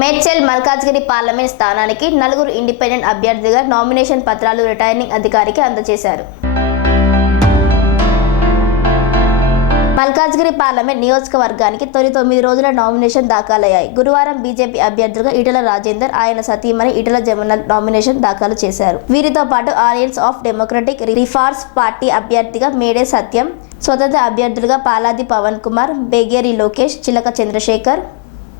Medchal Malkajgiri parliament స్థానానికి నలుగురు independent అభ్యర్థులుగా నామినేషన్ పత్రాలు రిటర్నింగ్ అధికారికి అందజేశారు. మల్కాజ్గిరి పార్లమెంట్ నియోజకవర్గానికి తొలి 9 రోజుల నామినేషన్ దాఖలయ్యాయి. గురువారం బీజేపీ అభ్యర్థులుగా ఈటెల రాజేందర్, ఆయన సతీమణి ఈటెల జమున నామినేషన్ దాఖలు చేశారు. వీరితో పాటు alliance of democratic reforms party అభ్యర్థిగా మేడే సత్యం, స్వతంత్ర అభ్యర్థులుగా పాలాది పవన్ కుమార్, బేగేరి లోకేష్, చిలక చంద్రశేఖర్,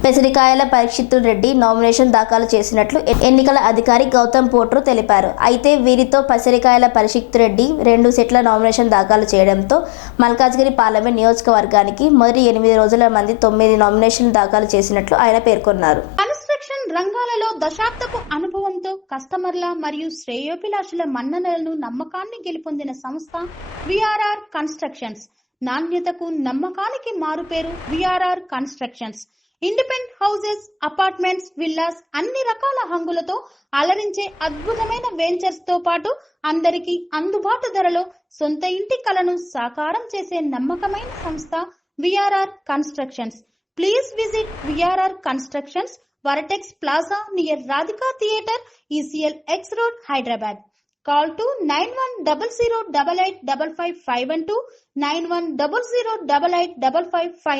పెసరికాయల పరీక్షిత్ రెడ్డి నామినేషన్ దాఖలు చేసినట్లు ఎన్నికల అధికారి గౌతమ్ పోట్రు తెలిపారు. అయితే వీరితో పెసరికాయల పరీక్షిత్ రెడ్డి 2 సెట్ల నామినేషన్ దాఖలు చేయడంతో మల్కాజ్గిరి పార్లమెంట్ నియోజకవర్గానికి మొదటి 8 రోజుల మంది 9 నామినేషన్లు దాఖలు చేసినట్లు ఆయన పేర్కొన్నారు. కన్స్ట్రక్షన్ రంగాలలో దశాబ్దపు అనుభవంతో కస్టమర్ల మరియు శ్రేయోభిలాషుల మన్ననలను నమ్మకాన్ని గెలుపొందిన సంస్థ విఆర్ఆర్ కన్స్ట్రక్షన్స్. నాణ్యతకు నమ్మకానికి మారుపేరు VRR constructions. Independent houses, apartments, villas అన్ని రకాల హంగులతో అలరించే అద్భుతమైన వెంచర్స్ తో పాటు అందరికీ అందుబాటు ధరలో సొంత ఇంటి కలను సాకారం చేసే నమ్మకమైన సంస్థ VRR constructions. Please visit VRR constructions, వరటెక్స్ plaza near Radhika theatre, ECL X Road, Hyderabad. Call to 910088555512 9100885555.